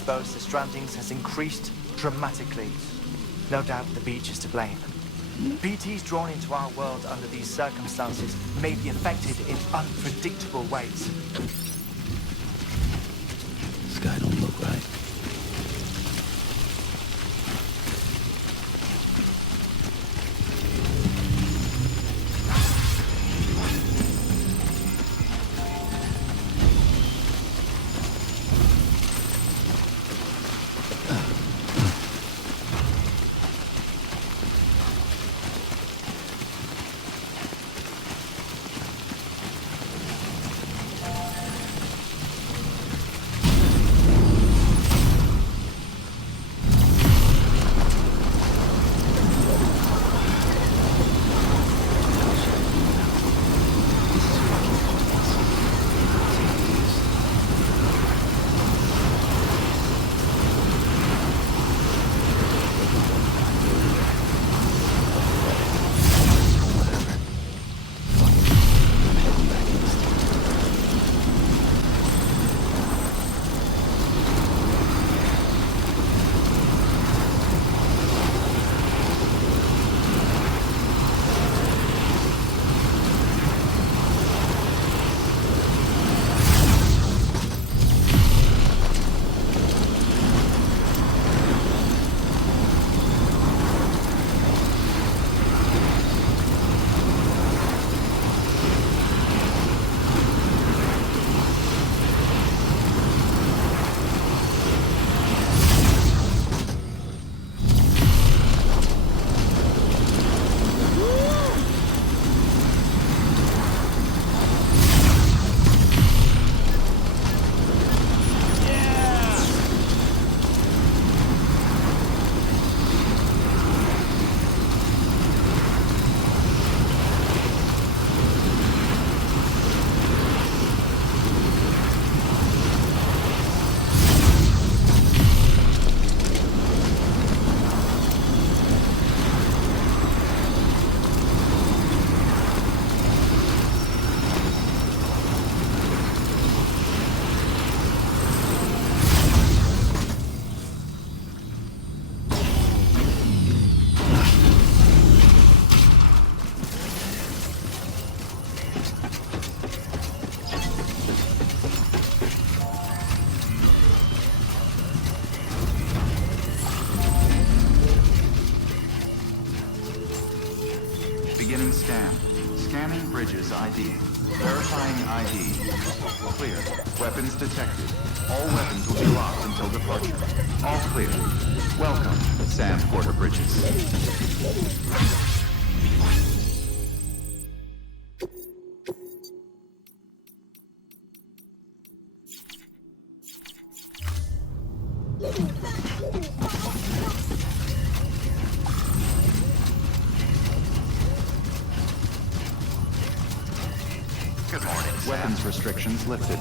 exposed to strandings has increased dramatically. No doubt the beach is to blame. BTs drawn into our world under these circumstances may be affected in unpredictable ways. The sky don't look right. Weapons restrictions lifted.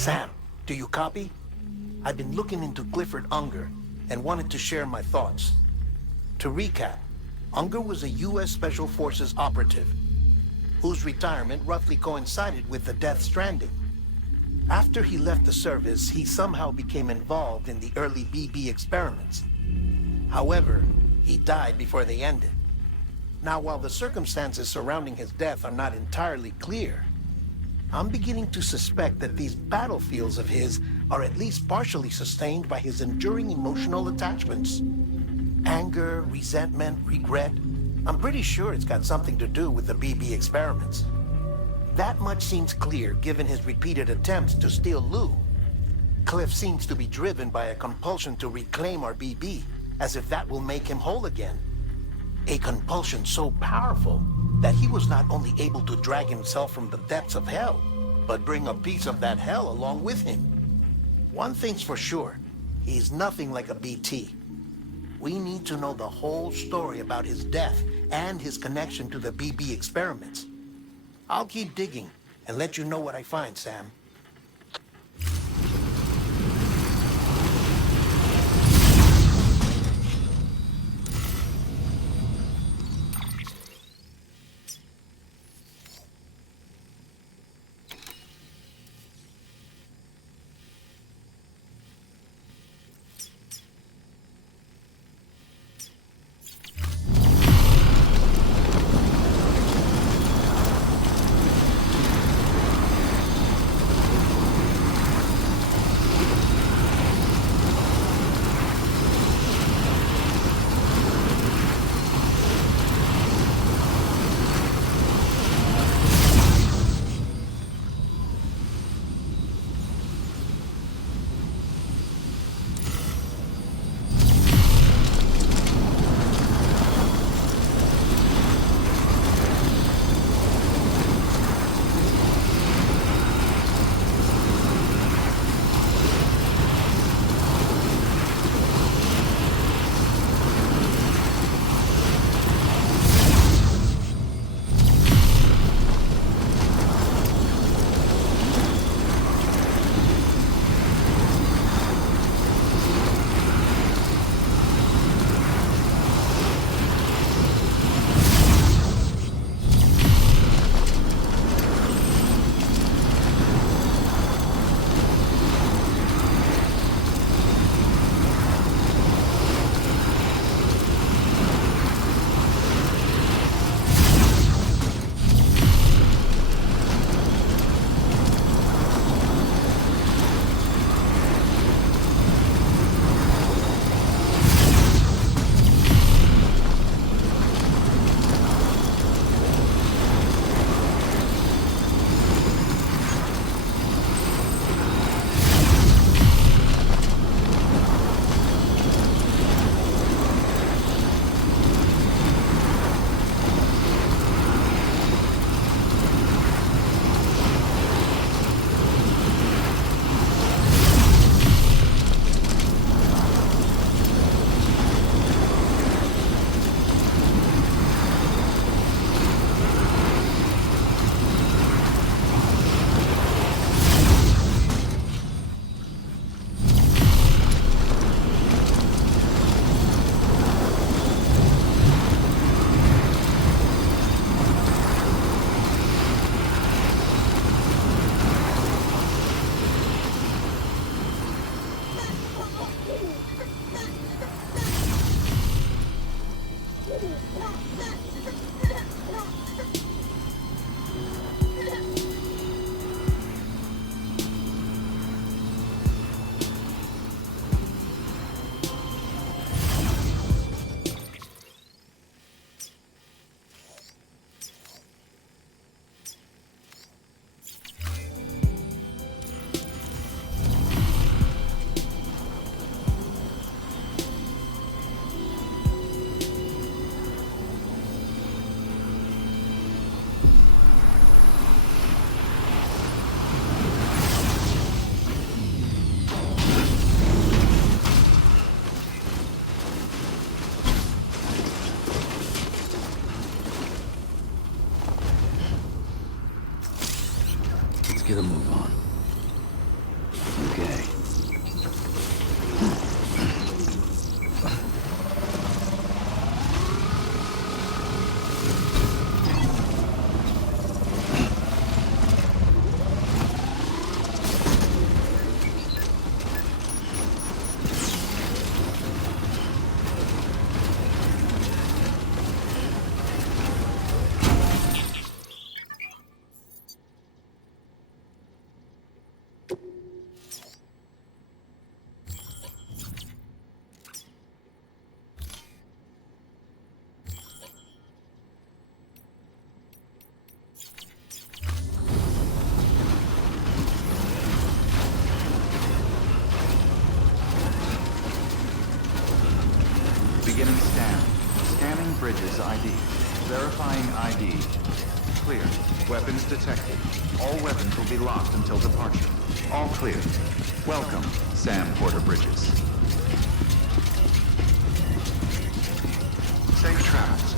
Sam, do you copy? I've been looking into Clifford Unger and wanted to share my thoughts. To recap, Unger was a U.S. Special Forces operative whose retirement roughly coincided with the Death Stranding. After he left the service, he somehow became involved in the early BB experiments. However, he died before they ended. Now, while the circumstances surrounding his death are not entirely clear, I'm beginning to suspect that these battlefields of his are at least partially sustained by his enduring emotional attachments. Anger, resentment, regret, I'm pretty sure it's got something to do with the BB experiments. That much seems clear given his repeated attempts to steal Lou. Cliff seems to be driven by a compulsion to reclaim our BB, as if that will make him whole again. A compulsion so powerful that he was not only able to drag himself from the depths of hell, but bring a piece of that hell along with him. One thing's for sure, he's nothing like a BT. We need to know the whole story about his death and his connection to the BB experiments. I'll keep digging and let you know what I find, Sam. Bridges ID. Verifying ID. Clear. Weapons detected. All weapons will be locked until departure. All clear. Welcome, Sam Porter Bridges. Safe travels.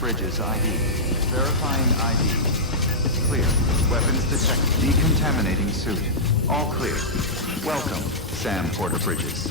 Bridges ID. Verifying ID. Clear. Weapons detected. Decontaminating suit. All clear. Welcome, Sam Porter Bridges.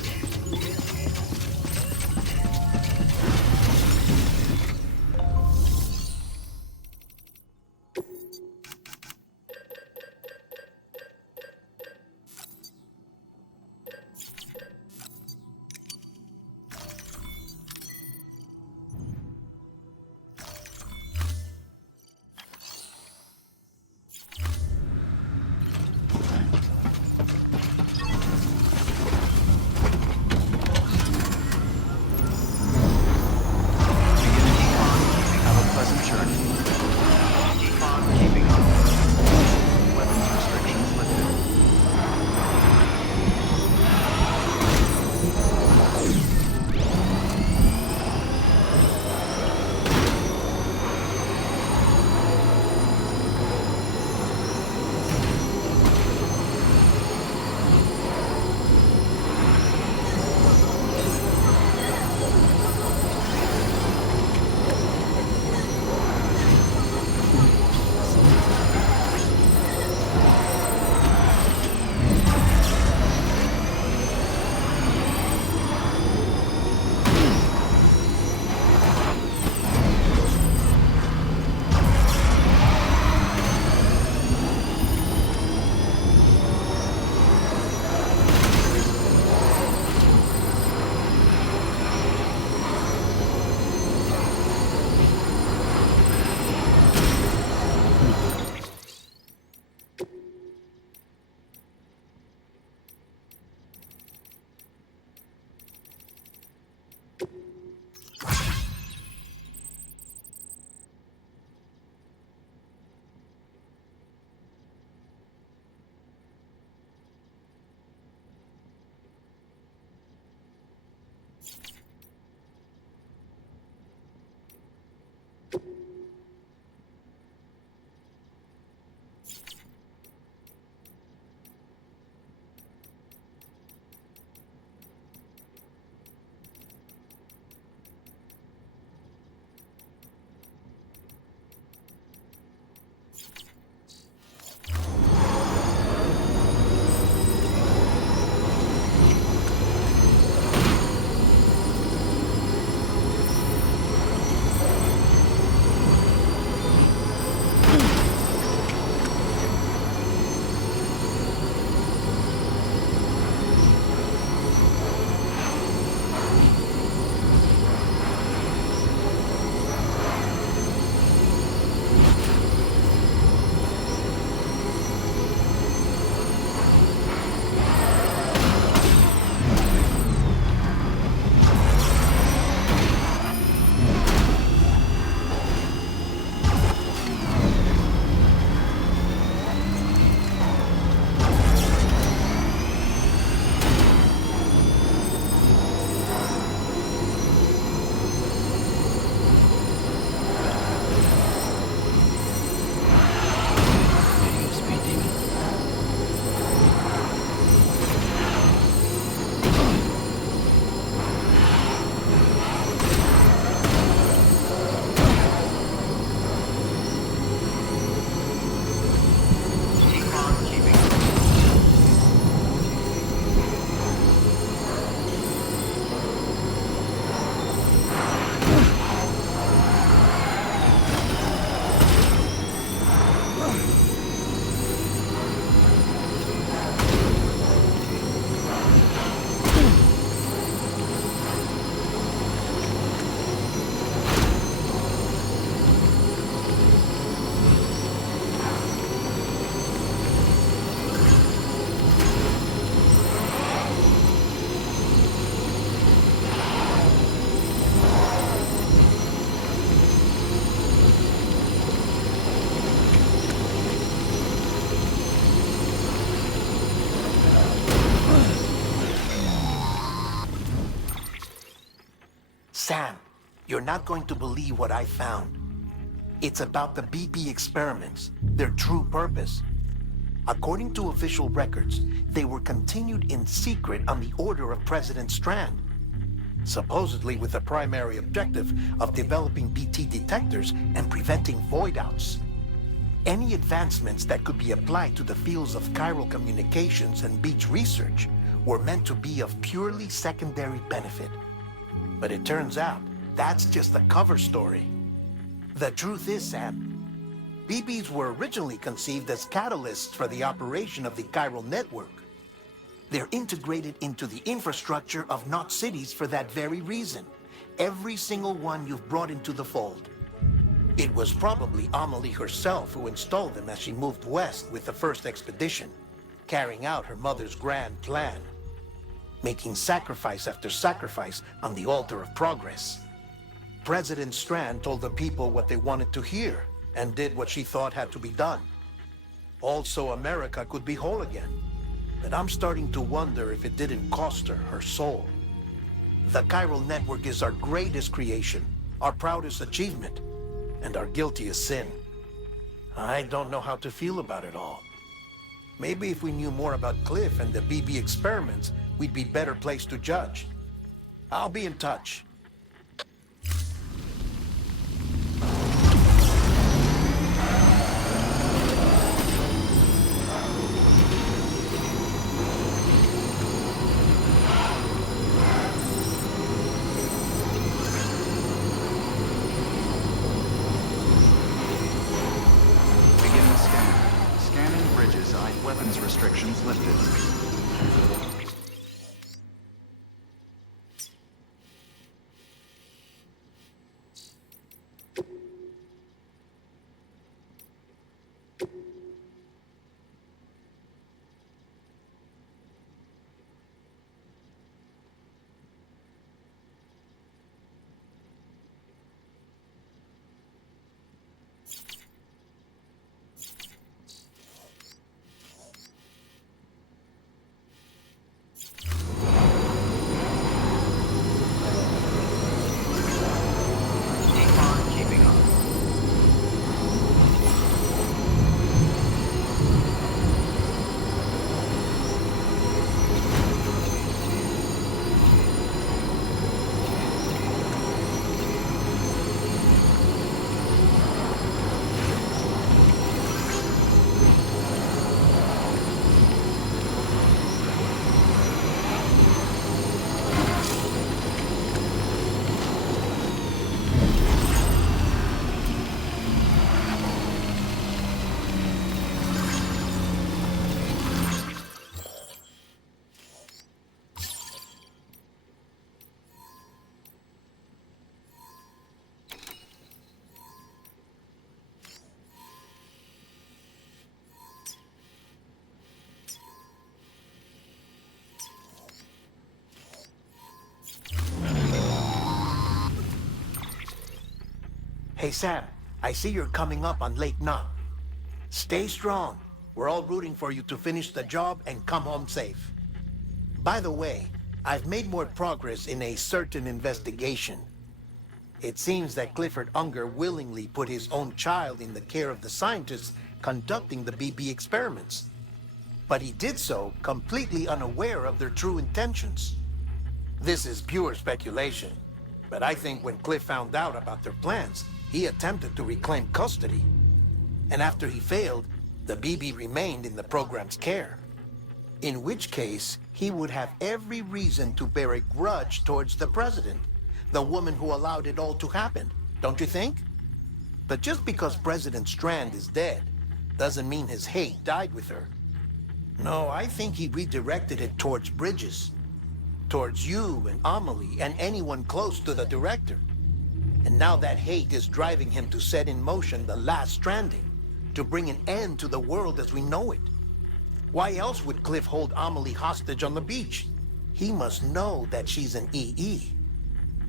You're not going to believe what I found. It's about the BP experiments, their true purpose. According to official records, they were continued in secret on the order of President Strand, supposedly with the primary objective of developing BT detectors and preventing void-outs. Any advancements that could be applied to the fields of chiral communications and beach research were meant to be of purely secondary benefit. But it turns out, that's just a cover story. The truth is, Sam, BBs were originally conceived as catalysts for the operation of the chiral network. They're integrated into the infrastructure of Knot cities for that very reason. Every single one you've brought into the fold. It was probably Amelie herself who installed them as she moved west with the first expedition, carrying out her mother's grand plan, making sacrifice after sacrifice on the altar of progress. President Strand told the people what they wanted to hear, and did what she thought had to be done. Also, America could be whole again. But I'm starting to wonder if it didn't cost her her soul. The chiral network is our greatest creation, our proudest achievement, and our guiltiest sin. I don't know how to feel about it all. Maybe if we knew more about Cliff and the BB experiments, we'd be better placed to judge. I'll be in touch. Hey Sam, I see you're coming up on Lake Knot. Stay strong. We're all rooting for you to finish the job and come home safe. By the way, I've made more progress in a certain investigation. It seems that Clifford Unger willingly put his own child in the care of the scientists conducting the BP experiments. But he did so completely unaware of their true intentions. This is pure speculation, but I think when Cliff found out about their plans, he attempted to reclaim custody. And after he failed, the BB remained in the program's care. In which case, he would have every reason to bear a grudge towards the president, the woman who allowed it all to happen, don't you think? But just because President Strand is dead, doesn't mean his hate died with her. No, I think he redirected it towards Bridges. Towards you and Amelie and anyone close to the director. And now that hate is driving him to set in motion the last stranding, to bring an end to the world as we know it. Why else would Cliff hold Amelie hostage on the beach? He must know that she's an EE.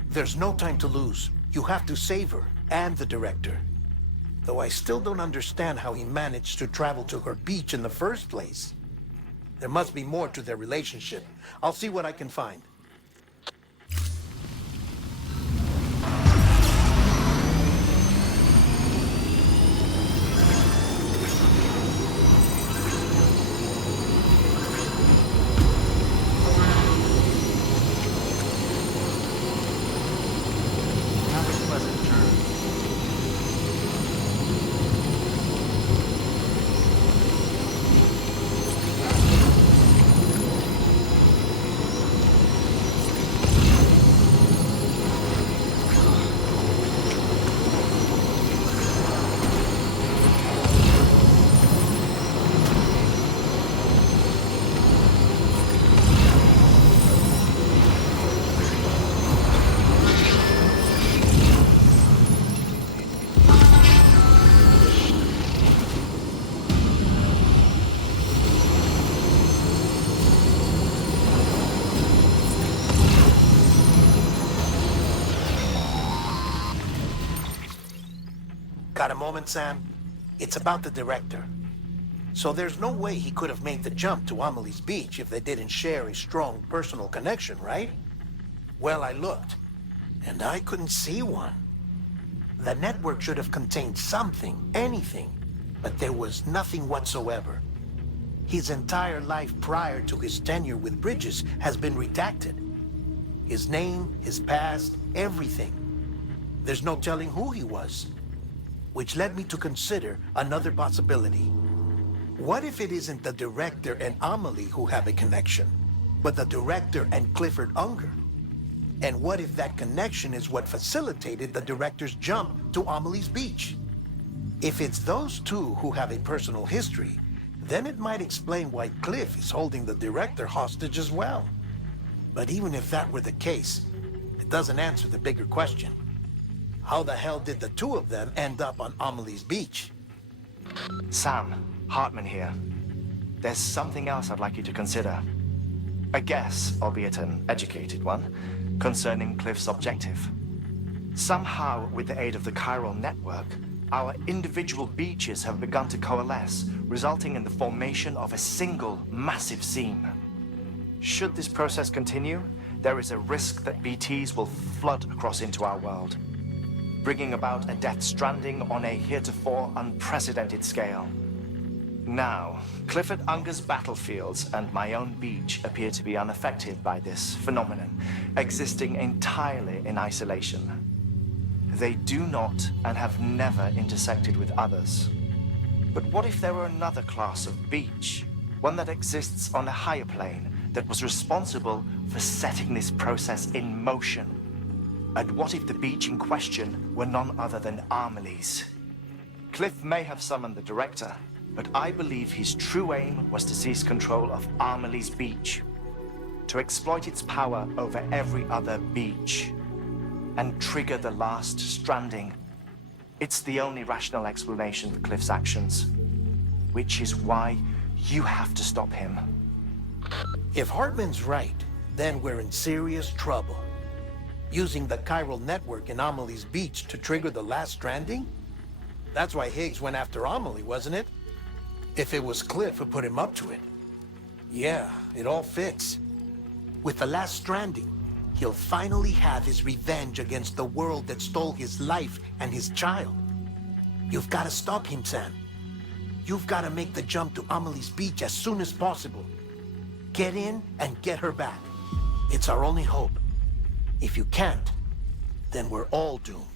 There's no time to lose. You have to save her and the director. Though I still don't understand how he managed to travel to her beach in the first place. There must be more to their relationship. I'll see what I can find. moment, Sam? It's about the director. So there's no way he could have made the jump to Amelie's Beach if they didn't share a strong personal connection, right? Well, I looked, and I couldn't see one. The network should have contained something, anything, but there was nothing whatsoever. His entire life prior to his tenure with Bridges has been redacted. His name, his past, everything. There's no telling who he was. Which led me to consider another possibility. What if it isn't the director and Amelie who have a connection, but the director and Clifford Unger? And what if that connection is what facilitated the director's jump to Amelie's Beach? If it's those two who have a personal history, then it might explain why Cliff is holding the director hostage as well. But even if that were the case, it doesn't answer the bigger question. How the hell did the two of them end up on Amelie's Beach? Sam, Hartman here. There's something else I'd like you to consider. A guess, albeit an educated one, concerning Cliff's objective. Somehow, with the aid of the chiral network, our individual beaches have begun to coalesce, resulting in the formation of a single massive seam. Should this process continue, there is a risk that BTs will flood across into our world, bringing about a Death Stranding on a heretofore unprecedented scale. Now, Clifford Unger's battlefields and my own beach appear to be unaffected by this phenomenon, existing entirely in isolation. They do not and have never intersected with others. But what if there were another class of beach, one that exists on a higher plane, that was responsible for setting this process in motion? And what if the beach in question were none other than Amelie's? Cliff may have summoned the director, but I believe his true aim was to seize control of Amelie's Beach, to exploit its power over every other beach, and trigger the last stranding. It's the only rational explanation for Cliff's actions, which is why you have to stop him. If Hartman's right, then we're in serious trouble. Using the chiral network in Amelie's Beach to trigger the last stranding? That's why Higgs went after Amelie, wasn't it? If it was Cliff who put him up to it. Yeah, it all fits. With the last stranding, he'll finally have his revenge against the world that stole his life and his child. You've got to stop him, Sam. You've got to make the jump to Amelie's Beach as soon as possible. Get in and get her back. It's our only hope. If you can't, then we're all doomed.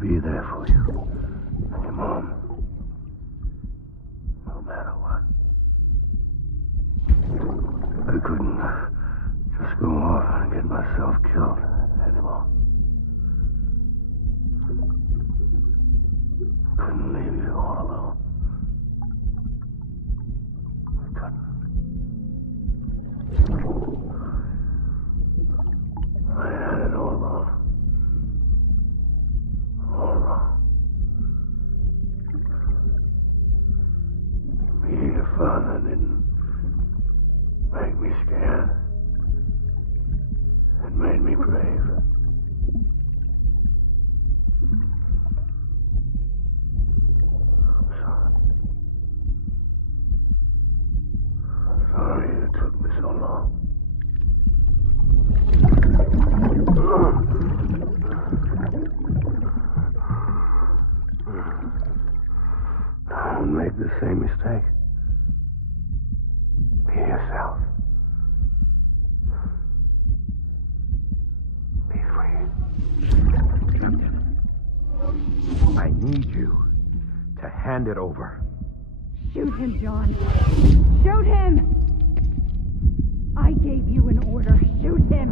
be there for you and your mom, no matter what. I couldn't just go off and get myself killed anymore. Couldn't leave you all alone. I couldn't. I had it all wrong. All wrong. Being a father didn't make me scared. It made me brave. I'm sorry. Sorry it took me so long. Don't make the same mistake. Be yourself. Be free. Captain, I need you to hand it over. Shoot him, John. Shoot him! I gave you an order. Shoot him!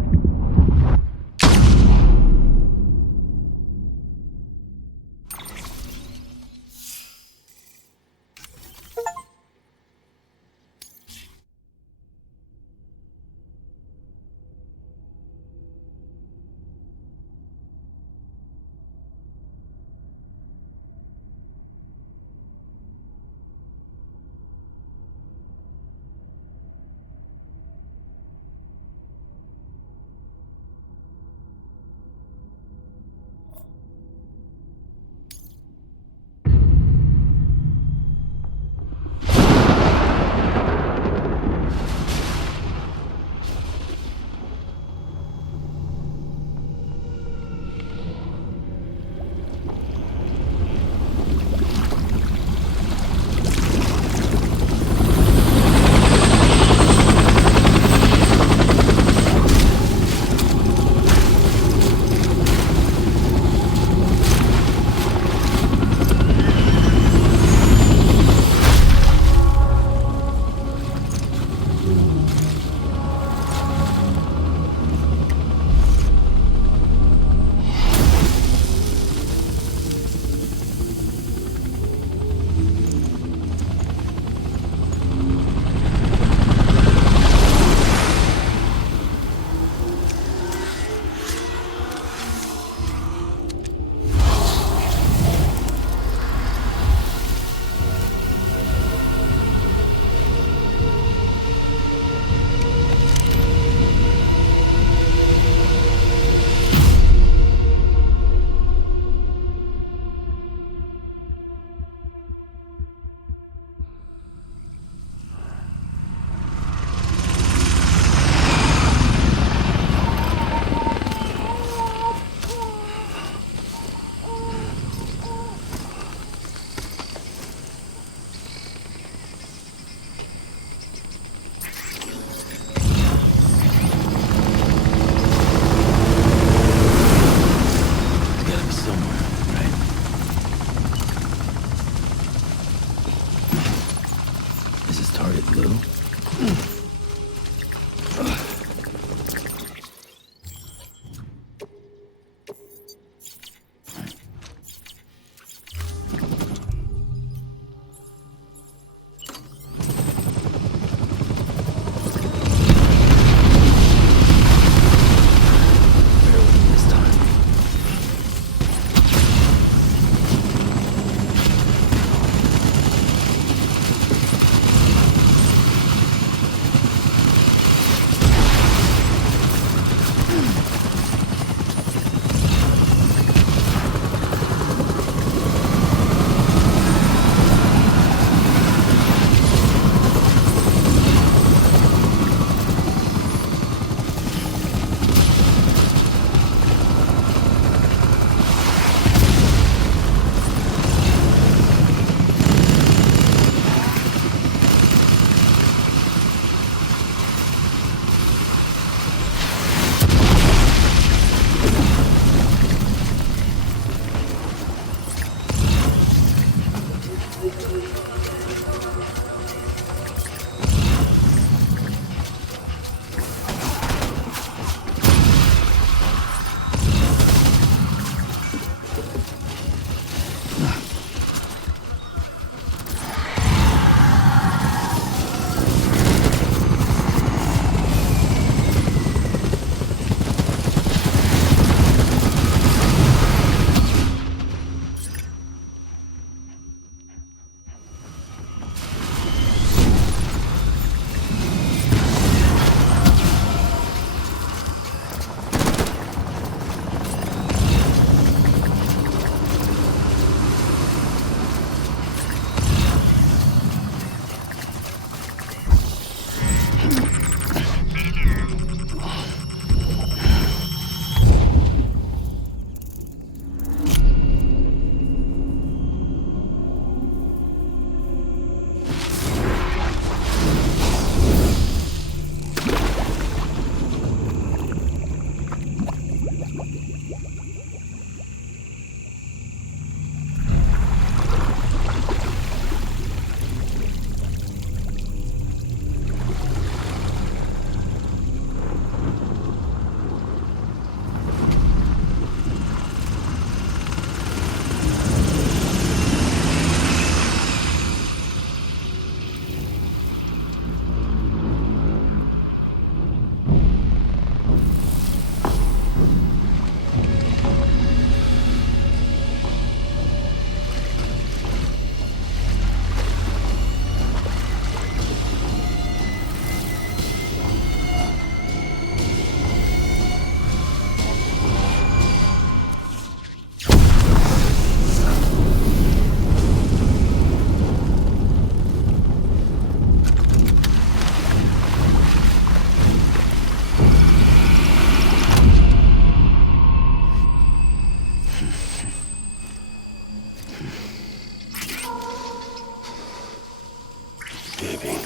baby.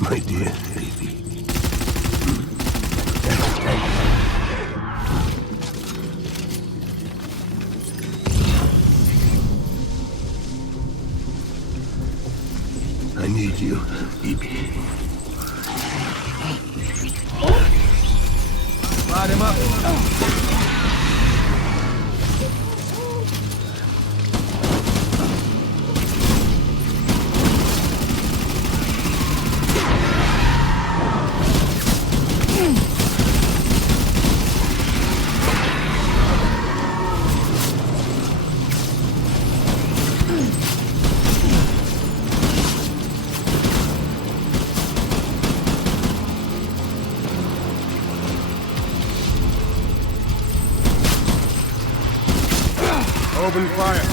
My dear baby. I need you, baby. Light him up. Open fire.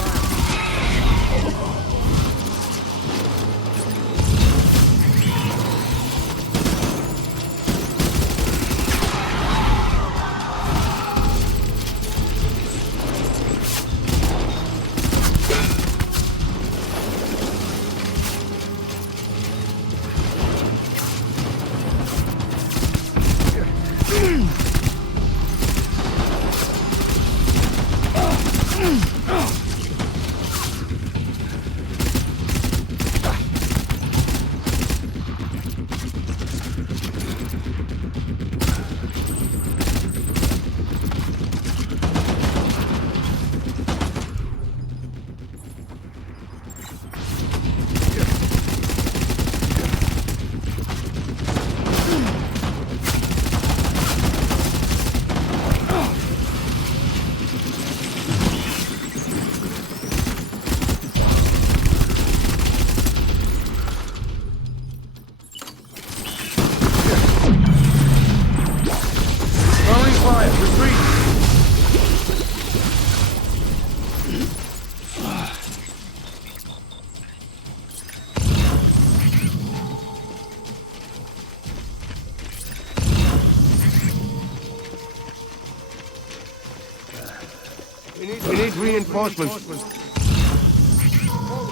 We need reinforcements.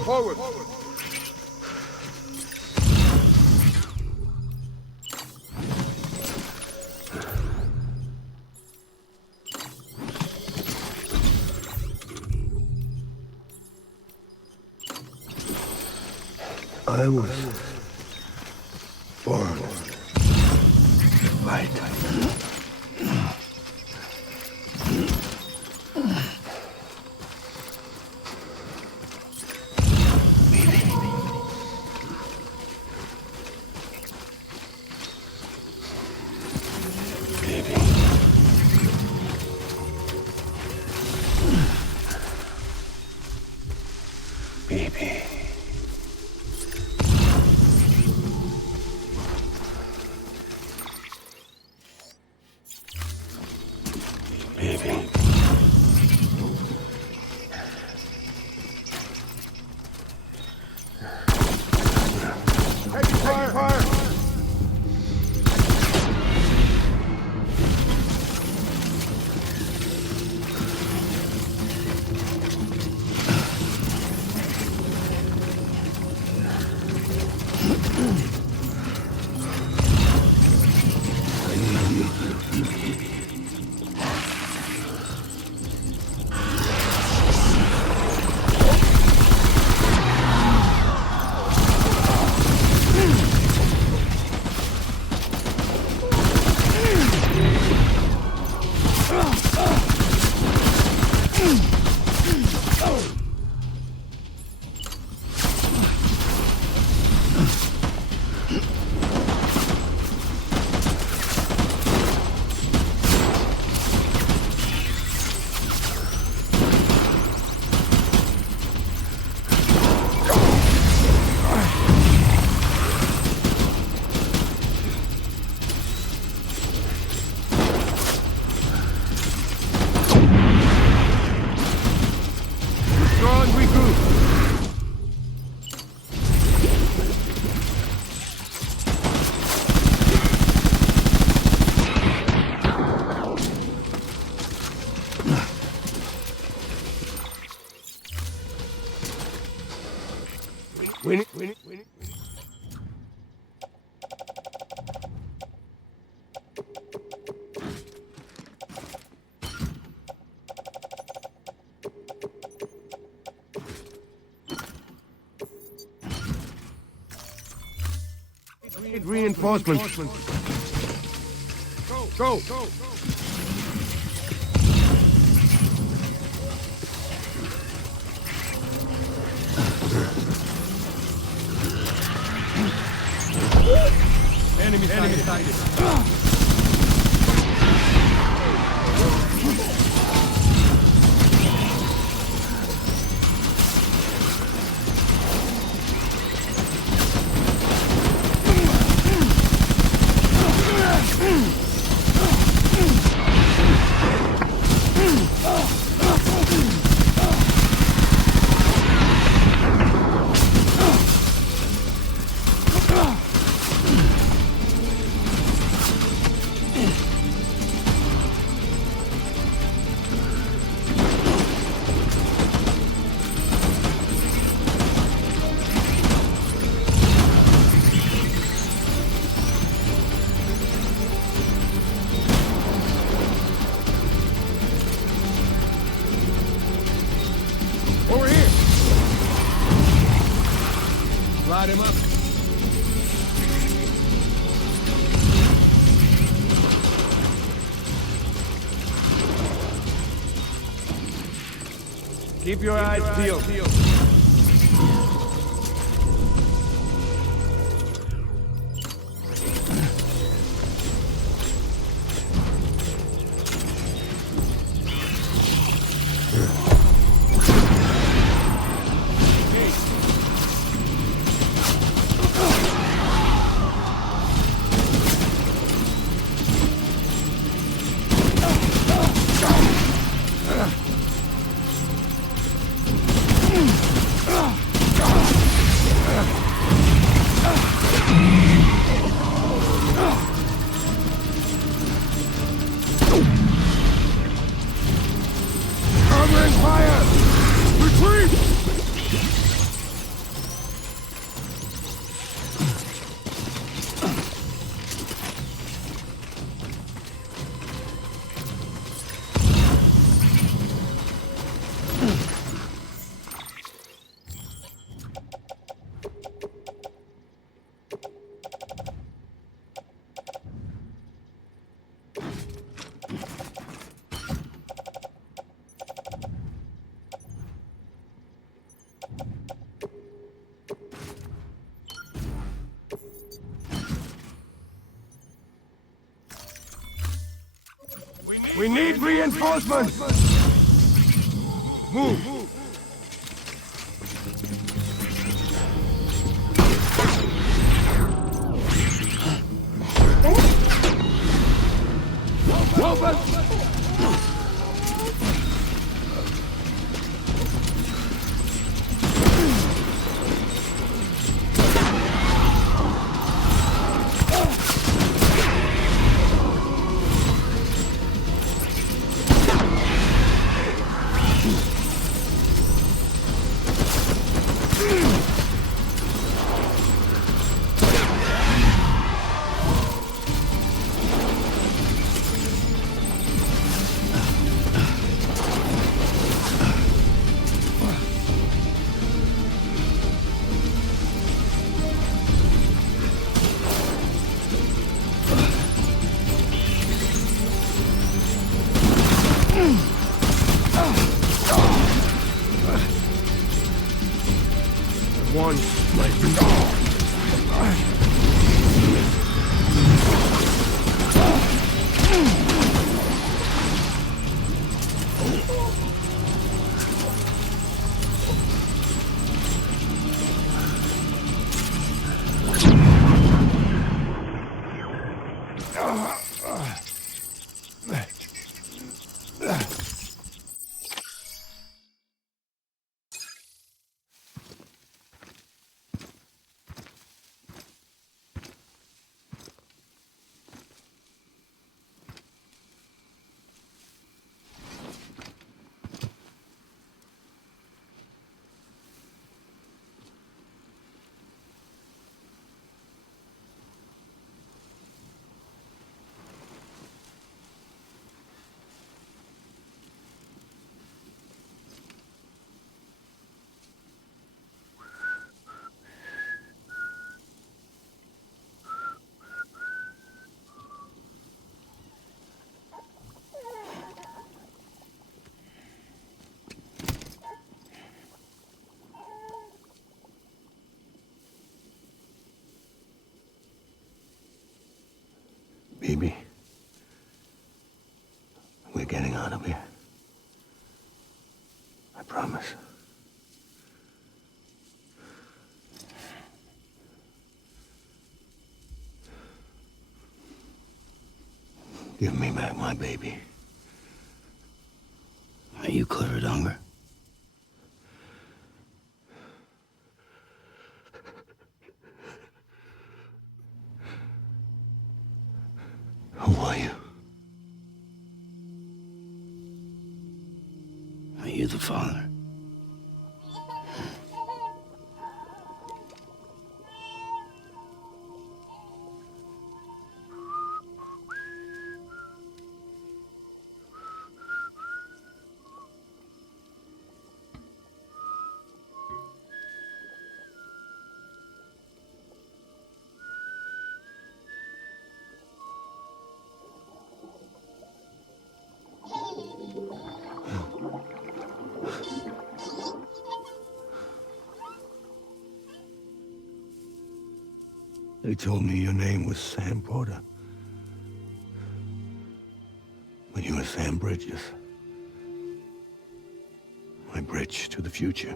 Forward. I was born light. Baby. Need reinforcements. Go! Enemy sighted. Over here! Light him up. Keep your eyes peeled. We need reinforcements! Move! Baby, we're getting out of here. I promise. Give me back my baby. Are you Clifford Unger? Who are you? Are you the father? They told me your name was Sam Porter. But you were Sam Bridges. My bridge to the future.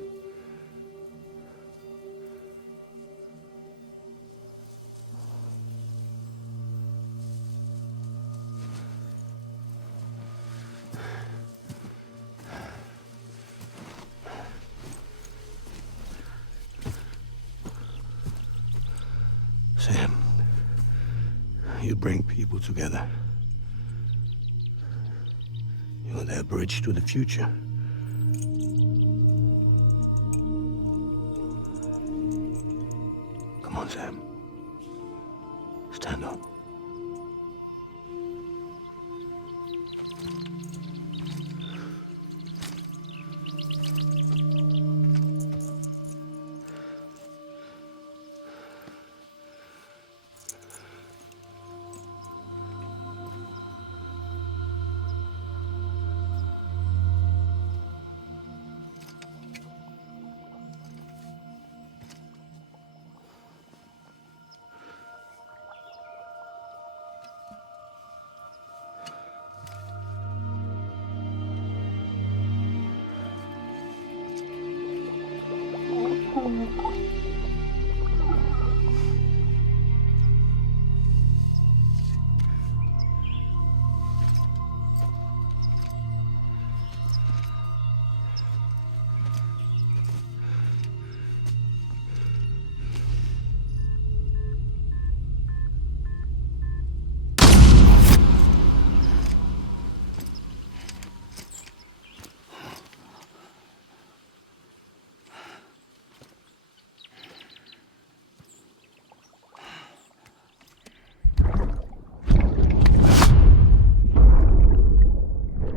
Sam, you bring people together. You're their bridge to the future. Come on, Sam. Stand up.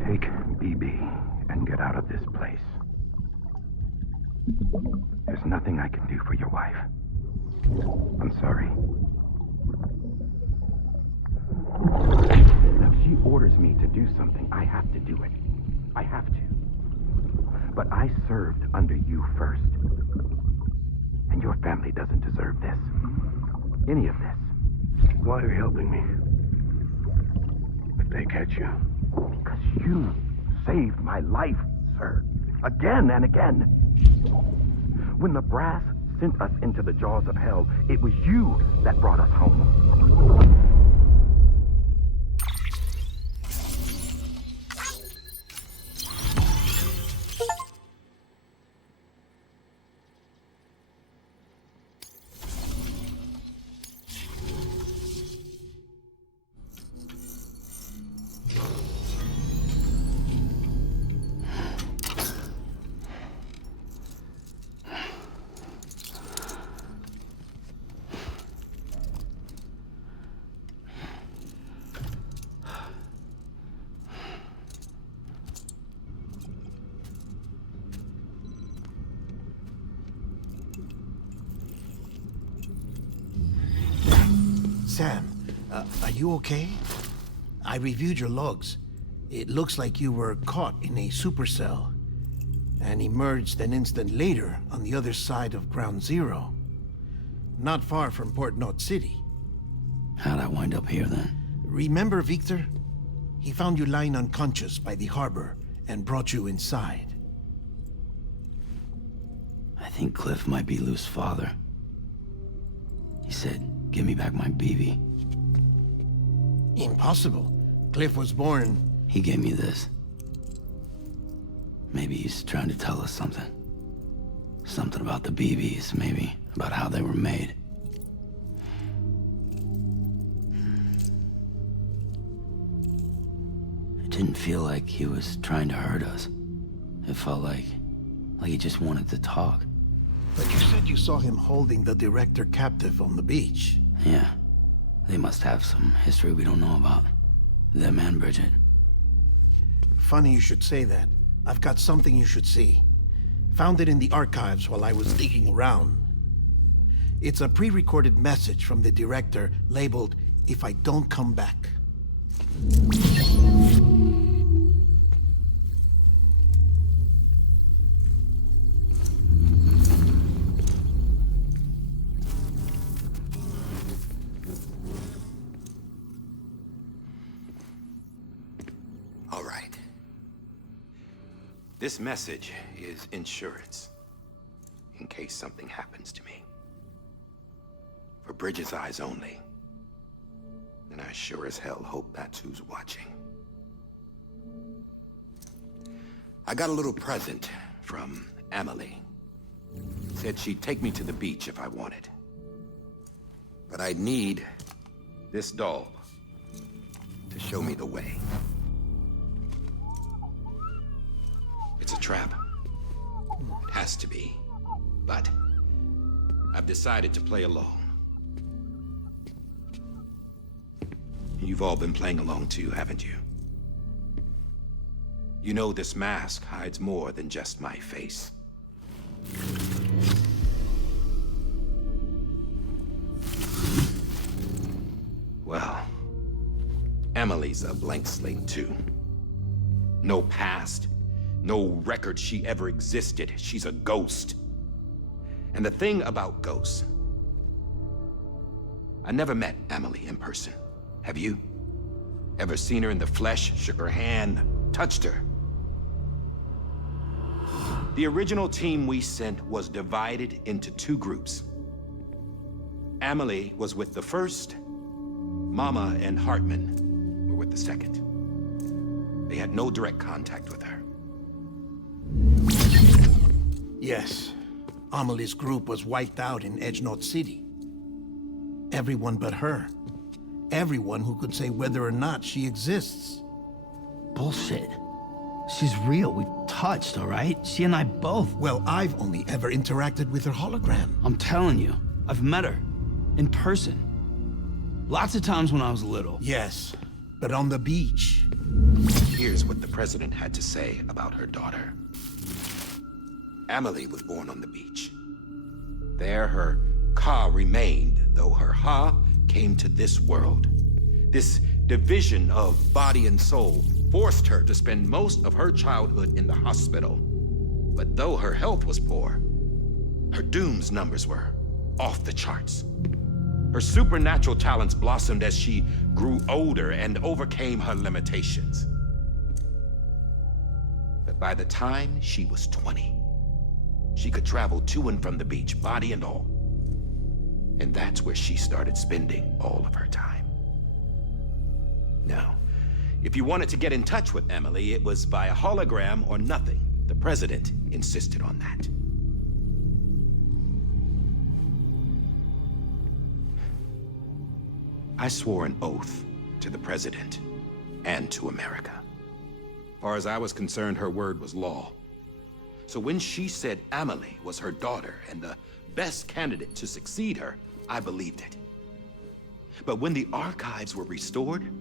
Take BB and get out of this place. There's nothing I can do for your wife. I'm sorry. Now, if she orders me to do something, I have to do it. I have to. But I served under you first. And your family doesn't deserve this. Any of this. Why are you helping me? If they catch you. Because you saved my life, sir. Again and again. When the brass sent us into the jaws of hell, it was you that brought us home. Sam, are you okay? I reviewed your logs. It looks like you were caught in a supercell and emerged an instant later on the other side of Ground Zero. Not far from Port Knot City. How'd I wind up here then? Remember Victor? He found you lying unconscious by the harbor and brought you inside. I think Cliff might be Lou's father. He said, give me back my BB. Impossible. Cliff was born... He gave me this. Maybe he's trying to tell us something. Something about the BBs, maybe. About how they were made. It didn't feel like he was trying to hurt us. It felt like he just wanted to talk. But you said you saw him holding the director captive on the beach. Yeah. They must have some history we don't know about. Them and Bridget. Funny you should say that. I've got something you should see. Found it in the archives while I was digging around. It's a pre-recorded message from the director labeled, "If I don't come back." All right. This message is insurance, in case something happens to me. For Bridget's eyes only. And I sure as hell hope that's who's watching. I got a little present from Emily. Said she'd take me to the beach if I wanted. But I'd need this doll to show me the way. It's a trap. It has to be. But I've decided to play along. You've all been playing along too, haven't you? You know this mask hides more than just my face. Well, Emily's a blank slate too. No past. No record she ever existed. She's a ghost. And the thing about ghosts, I never met Emily in person. Have you? Ever seen her in the flesh, shook her hand, touched her? The original team we sent was divided into two groups. Emily was with the first. Mama and Hartman were with the second. They had no direct contact with her. Yes. Amelie's group was wiped out in Edgenorth City. Everyone but her. Everyone who could say whether or not she exists. Bullshit. She's real. We've touched, all right? She and I both. Well, I've only ever interacted with her hologram. I'm telling you, I've met her. In person. Lots of times when I was little. Yes, but on the beach. Here's what the president had to say about her daughter. Emily was born on the beach. There her Ka remained, though her Ha came to this world. This division of body and soul forced her to spend most of her childhood in the hospital. But though her health was poor, her Doom's numbers were off the charts. Her supernatural talents blossomed as she grew older and overcame her limitations. But by the time she was 20, she could travel to and from the beach, body and all. And that's where she started spending all of her time. Now, if you wanted to get in touch with Emily, it was via hologram or nothing. The president insisted on that. I swore an oath to the president and to America. As far as I was concerned, her word was law. So when she said Emily was her daughter and the best candidate to succeed her, I believed it. But when the archives were restored,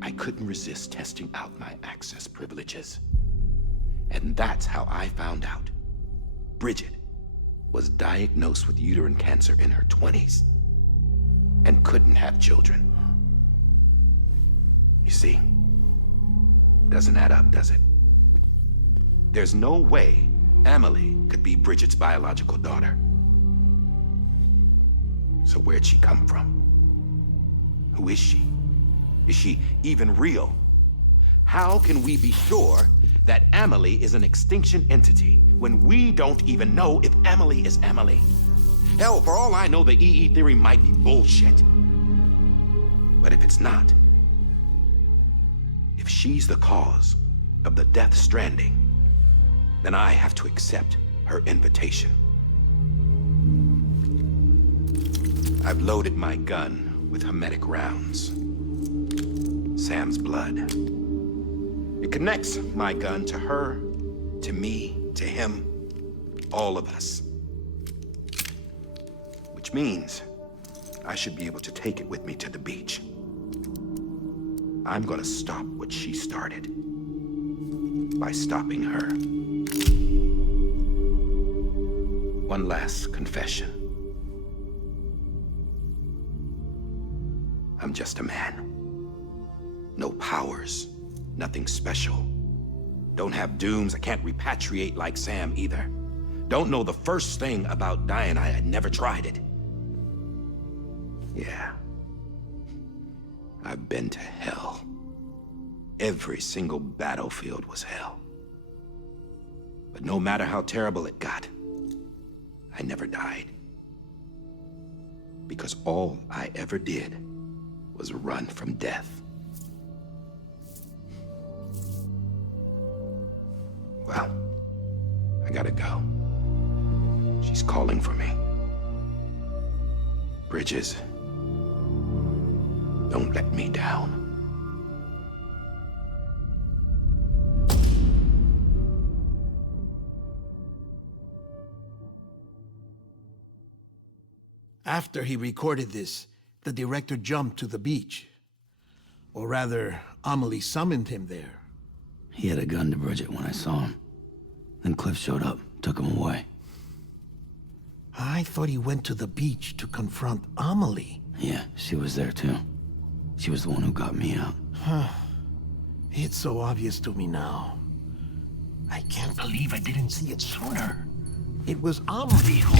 I couldn't resist testing out my access privileges. And that's how I found out. Bridget was diagnosed with uterine cancer in her 20s and couldn't have children. You see, doesn't add up, does it? There's no way Emily could be Bridget's biological daughter. So where'd she come from? Who is she? Is she even real? How can we be sure that Amelie is an extinction entity when we don't even know if Amelie is Amelie? Hell, for all I know, the EE theory might be bullshit. But if it's not, if she's the cause of the Death Stranding, then I have to accept her invitation. I've loaded my gun with hermetic rounds. Sam's blood. It connects my gun to her, to me, to him, all of us. Which means I should be able to take it with me to the beach. I'm gonna stop what she started by stopping her. One last confession. I'm just a man. No powers, nothing special. Don't have dooms, I can't repatriate like Sam either. Don't know the first thing about dying, I had never tried it. Yeah. I've been to hell. Every single battlefield was hell. But no matter how terrible it got, I never died. Because all I ever did was run from death. Well, I gotta go. She's calling for me. Bridges, don't let me down. After he recorded this, the director jumped to the beach. Or rather, Amelie summoned him there. He had a gun to Bridget when I saw him. Then Cliff showed up, took him away. I thought he went to the beach to confront Amelie. Yeah, she was there too. She was the one who got me out. It's so obvious to me now. I can't believe I didn't see it sooner. It was Amelie who...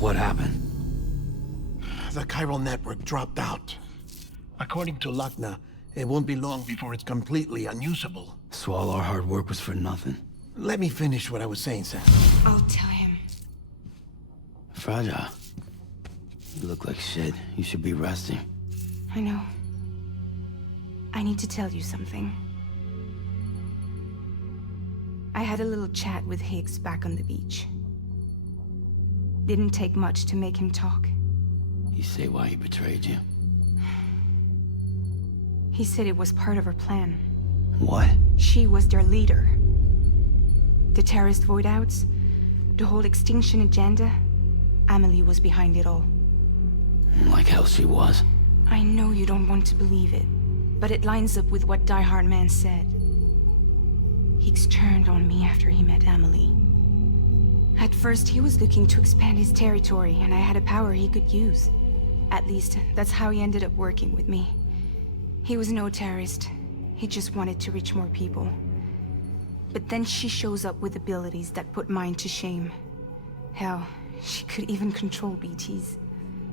What happened? The chiral network dropped out. According to Lachna, it won't be long before it's completely unusable. So all our hard work was for nothing. Let me finish what I was saying, Sam. I'll tell him. Fragile. You look like shit. You should be resting. I know. I need to tell you something. I had a little chat with Higgs back on the beach. Didn't take much to make him talk. You say why he betrayed you? He said it was part of her plan. What? She was their leader. The terrorist void-outs, the whole extinction agenda, Amelie was behind it all. Like hell she was. I know you don't want to believe it, but it lines up with what Die Hard Man said. Higgs turned on me after he met Amelie. At first, he was looking to expand his territory, and I had a power he could use. At least, that's how he ended up working with me. He was no terrorist. He just wanted to reach more people. But then she shows up with abilities that put mine to shame. Hell, she could even control BTs.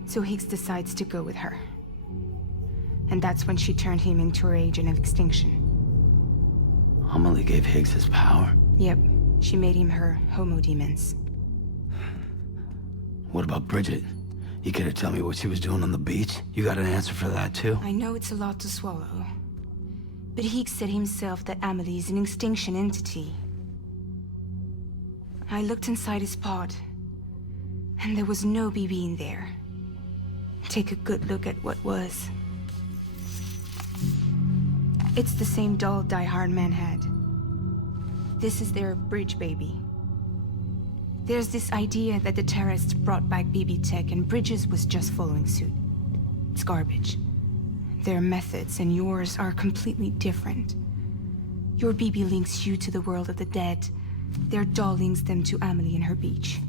So Higgs decides to go with her. And that's when she turned him into her agent of extinction. Amelie gave Higgs his power. Yep, she made him her Homo Demens. What about Bridget? You care to tell me what she was doing on the beach? You got an answer for that too? I know it's a lot to swallow. But Higgs said himself that Amelie is an extinction entity. I looked inside his pod, and there was no BB in there. Take a good look at what was. It's the same doll Die Hard Man had. This is their bridge baby. There's this idea that the terrorists brought back BB tech and Bridges was just following suit. It's garbage. Their methods and yours are completely different. Your BB links you to the world of the dead. Their doll links them to Amelie and her beach.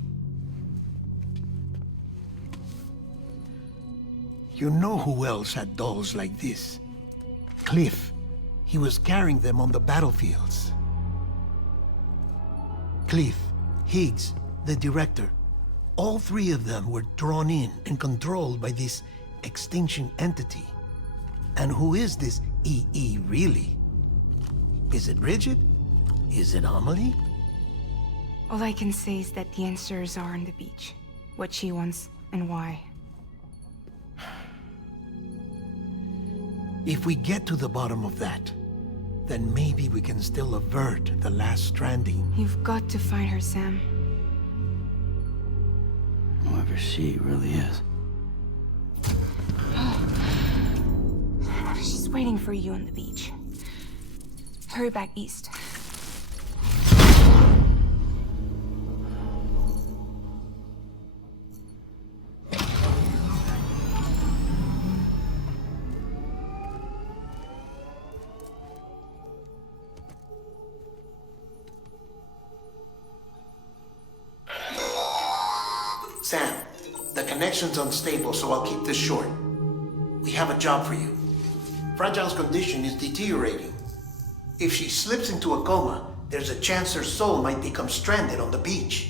You know who else had dolls like this? Cliff. He was carrying them on the battlefields. Cliff, Higgs, the director. All three of them were drawn in and controlled by this extinction entity. And who is this EE really? Is it Bridget? Is it Amelie? All I can say is that the answers are on the beach. What she wants and why. If we get to the bottom of that, then maybe we can still avert the last stranding. You've got to find her, Sam. Whoever she really is. She's waiting for you on the beach. Hurry back east. Sam, the connection's unstable, so I'll keep this short. We have a job for you. Fragile's condition is deteriorating. If she slips into a coma, there's a chance her soul might become stranded on the beach.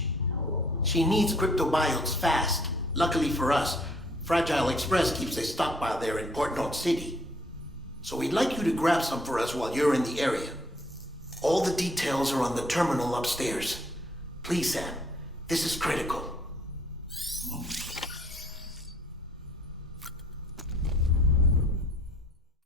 She needs cryptobiotes fast. Luckily for us, Fragile Express keeps a stockpile there in Port North City. So we'd like you to grab some for us while you're in the area. All the details are on the terminal upstairs. Please, Sam, this is critical.